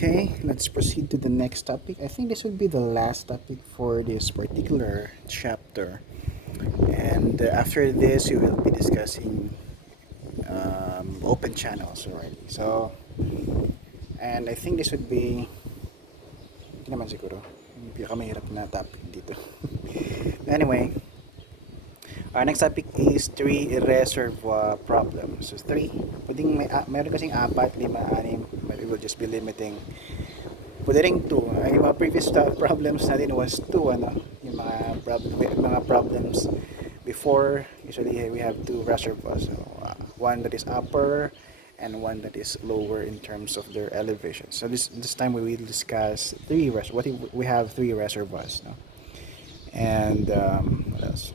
Okay, let's proceed to the next topic. I think this will be the last topic for this particular chapter. And after this, we will be discussing open channels already. So, and I think this would be, hindi naman siguro, yung pinakamahirap na topic dito. Anyway, our next topic is three reservoir problems. So, three. Pwedeng meron kasing apat, lima, anim, but we will just be limiting. Pwede rin two. Yung mga previous problems natin was two, ano? Yung mga problems before, usually we have two reservoirs. So, one that is upper and one that is lower in terms of their elevation. So this time we will discuss we have three reservoirs, no? And what else?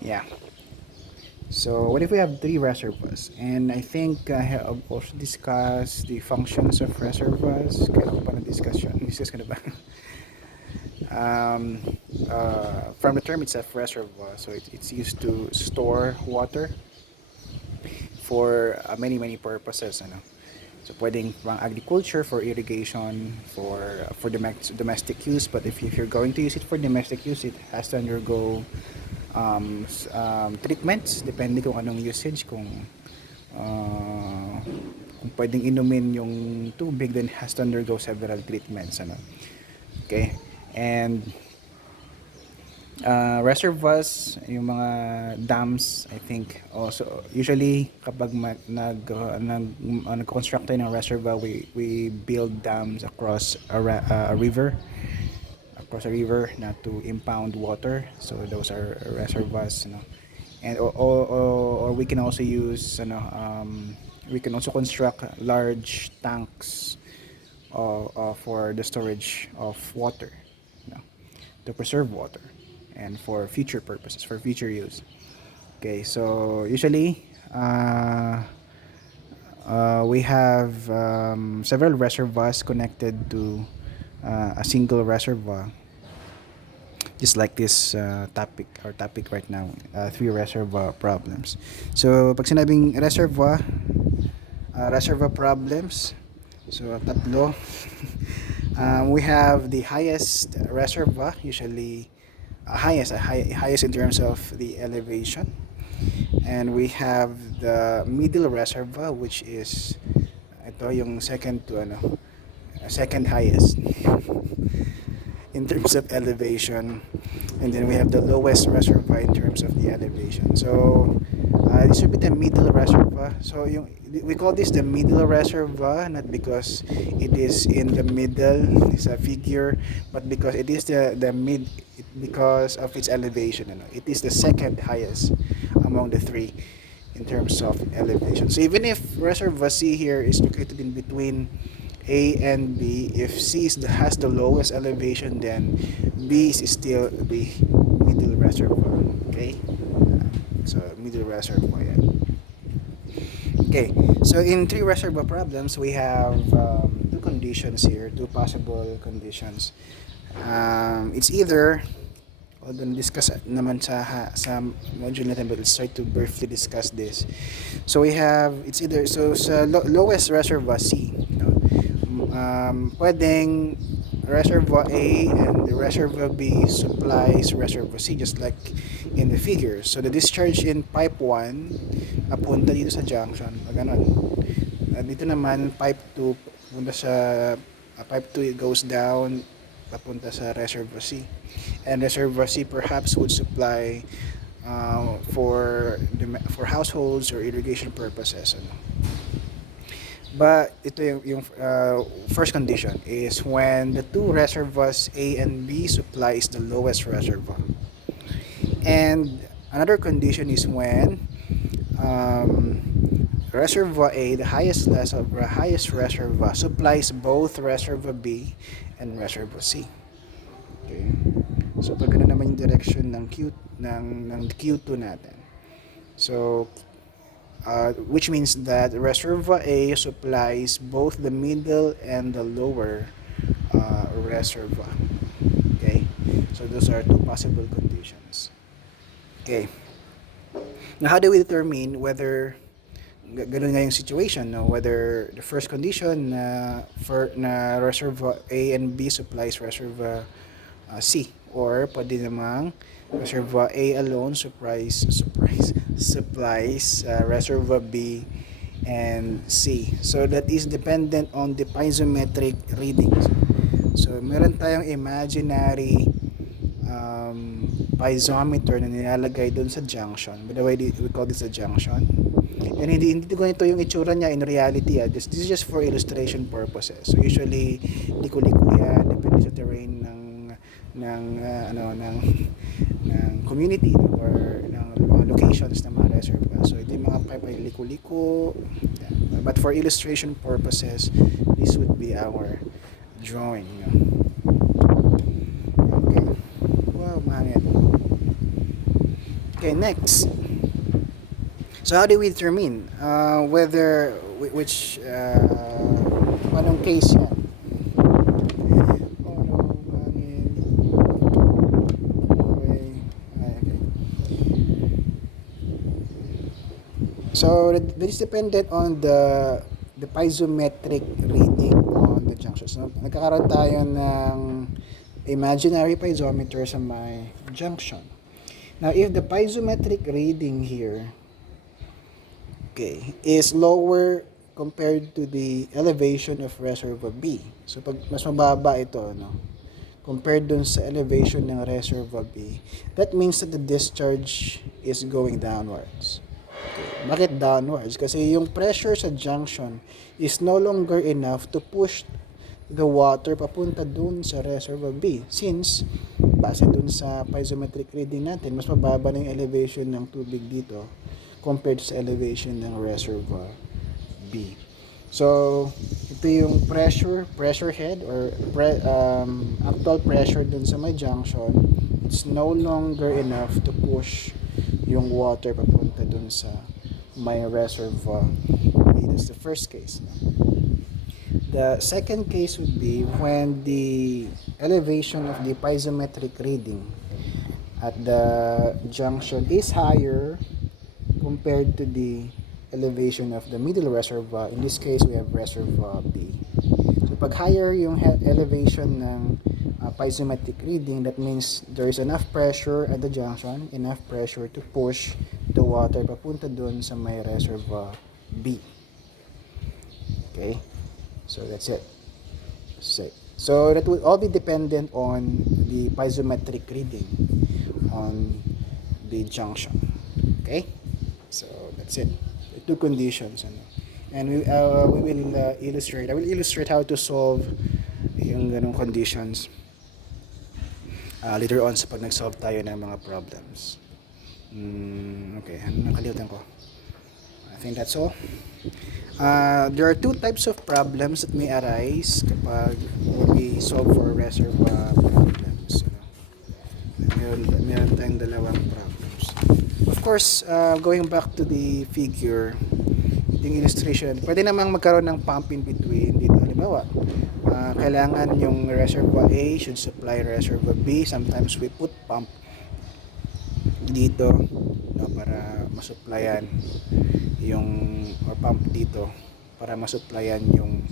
Yeah. So what if we have three reservoirs? And I think I have also discussed the functions of reservoirs. Kailan ko pa na-discuss yun? Discuss ko na ba? um, from the term itself, reservoir, so it's used to store water for many purposes. Ano? So pwedeng pang agriculture, for irrigation, for domestic use. But if you're going to use it for domestic use, it has to undergo treatments, depende kung anong usage, kung pwedeng inumin yung tubig, then has to undergo several treatments, ano. Okay, and reservoirs, yung mga dams, I think also usually kapag nag-construct tayo ng reservoir, we build dams across a river, not to impound water. So those are reservoirs, you know. And or we can also use, we can also construct large tanks for the storage of water, you know, to preserve water and for future purposes, for future use. Okay, so usually we have several reservoirs connected to a single reservoir, just like this topic right now, three reservoir problems. So pag sinabing reservoir problems, so tatlo. We have the highest reservoir, usually highest in terms of the elevation, and we have the middle reservoir, which is ito yung second highest in terms of elevation, and then we have the lowest reservoir in terms of the elevation. So this would be the middle reservoir. So we call this the middle reservoir, not because it is in the middle, it's a figure, but because it is the mid, because of its elevation. It is the second highest among the three in terms of elevation. So even if reservoir C here is located in between A and B, if has the lowest elevation, then B is still the middle reservoir. Okay, so middle reservoir. Yeah. Okay, so in three reservoir problems, we have two conditions here, two possible conditions. It's either, although discuss naman sa module natin, but let's try to briefly discuss this. So we have, it's either, so sa lowest reservoir C, pwedeng reservoir A and the reservoir B supplies reservoir C, just like in the figure. So the discharge in pipe 1 napunta dito sa junction, ganun. Dito naman pipe 2 punta sa pipe 2, it goes down papunta sa reservoir C, and reservoir C perhaps would supply for households or irrigation purposes, But ito yung first condition is when the two reservoirs A and B supplies the lowest reservoir. And another condition is when reservoir A, the highest reservoir, supplies both reservoir B and reservoir C. Okay. So pag ganun naman yung direction ng Q2 natin. So which means that reservoir A supplies both the middle and the lower reservoir. Okay, so those are two possible conditions. Okay, now how do we determine whether ganun nga yung situation, no? Whether the first condition na reservoir A and B supplies reservoir C, or pwede namang reservoir A alone supplies reservoir B and C. So that is dependent on the piezometric readings. So meron tayong imaginary piezometer na nilalagay doon sa junction. By the way, we call this a junction. And hindi ganito yung itsura niya in reality. This is just for illustration purposes. So usually liko-liko yan, depende sa terrain ng community or ng mga locations ng mga reservoir. So ito yung mga pipe ay liko-liko. Yeah. But for illustration purposes, this would be our drawing. Okay. Wow, mahangin. Okay, next. So how do we determine whether which anong case yan? Oh no, mahangin. Okay. Okay. So that is dependent on the piezometric reading on the junction. So nagkakaroon tayo ng imaginary piezometer sa may junction. Now if the piezometric reading here, okay, is lower compared to the elevation of reservoir B. So pag mas mababa ito, no, compared dun sa elevation ng reservoir B, that means that the discharge is going downwards. Okay. Bakit downwards? Kasi yung pressure sa junction is no longer enough to push the water papunta dun sa reservoir B. Since, base dun sa piezometric reading natin, mas mababa na yung elevation ng tubig dito compared sa elevation ng reservoir B. So, ito yung pressure head or actual pressure dun sa may junction. It's no longer enough to push yung water papunta dun sa may reservoir B. That's the first case. The second case would be when the elevation of the piezometric reading at the junction is higher compared to the elevation of the middle reservoir. In this case, we have reservoir B. So pag higher yung elevation ng piezometric reading, that means there is enough pressure at the junction, enough pressure to push the water papunta dun sa may reservoir B. Okay? So that's it. So that would all be dependent on the piezometric reading on the junction. Okay? So that's it. The two conditions. And we will illustrate. I will illustrate how to solve yung ganong conditions later on sa pag nag-solve tayo ng mga problems. Okay, nakalimutan ko. I think that's all. There are two types of problems that may arise kapag we solve for reservoir problems. Meron tayong dalawang problems. Of course, going back to the figure, yung illustration, pwede namang magkaroon ng pump in between dito. Halimbawa, kailangan yung reservoir A should supply reservoir B. Sometimes we put pump dito, no, para masupplyan yung or pump dito para masupplyan yung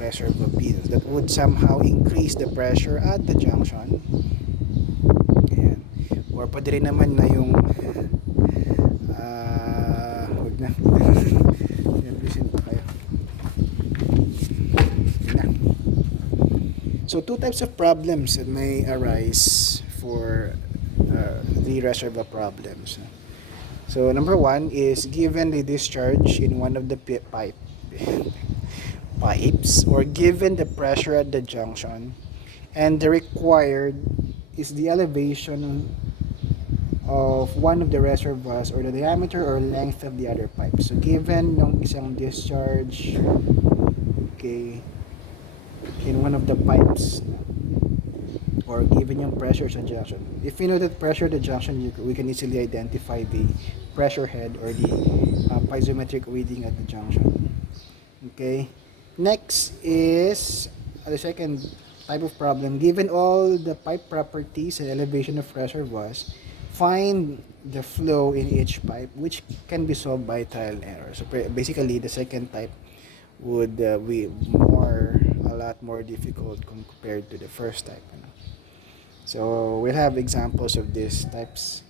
reservoir B. That would somehow increase the pressure at the junction. Ayan. Or pwede rin naman na yung wag na. Yan, listen pa kayo. Yan na. So two types of problems that may arise for the reservoir problems. So number one is given the discharge in one of the pipes or given the pressure at the junction, and the required is the elevation of one of the reservoirs or the diameter or length of the other pipe. So given yung isang discharge, okay, in one of the pipes, or given yung pressure sa junction. If we know that pressure at the junction, we can easily identify the pressure head or the piezometric reading at the junction. Okay. Next is the second type of problem. Given all the pipe properties and elevation of reservoirs, find the flow in each pipe, which can be solved by trial and error. So basically, the second type would be a lot more difficult compared to the first type. So we'll have examples of these types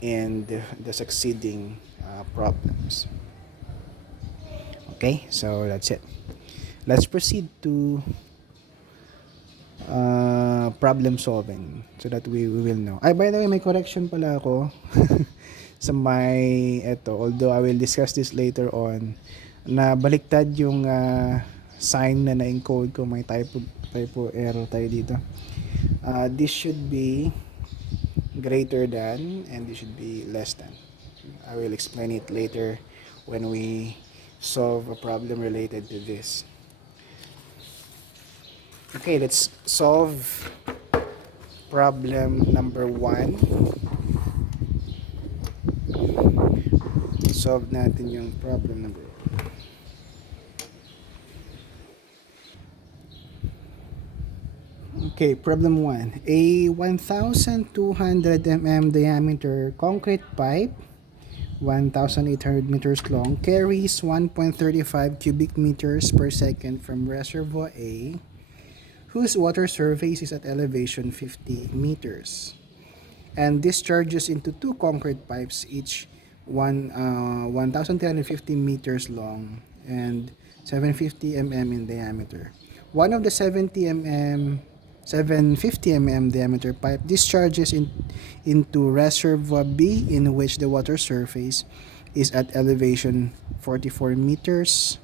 in the succeeding problems. Okay, so that's it. Let's proceed to problem solving so that we will know. Ay, by the way, may correction pala ako sa although I will discuss this later on, na baliktad yung sign na na-encode ko, may typo error tayo dito. This should be greater than and this should be less than. I will explain it later when we solve a problem related to this. Okay, let's solve problem number 1. Solve natin yung problem number 1. Okay, problem 1. A 1,200 mm diameter concrete pipe, 1,800 meters long, carries 1.35 cubic meters per second from reservoir A, whose water surface is at elevation 50 meters, and discharges into two concrete pipes, each 1,350 meters long and 750 mm in diameter. One of the 750 mm diameter pipe discharges into reservoir B, in which the water surface is at elevation 44 meters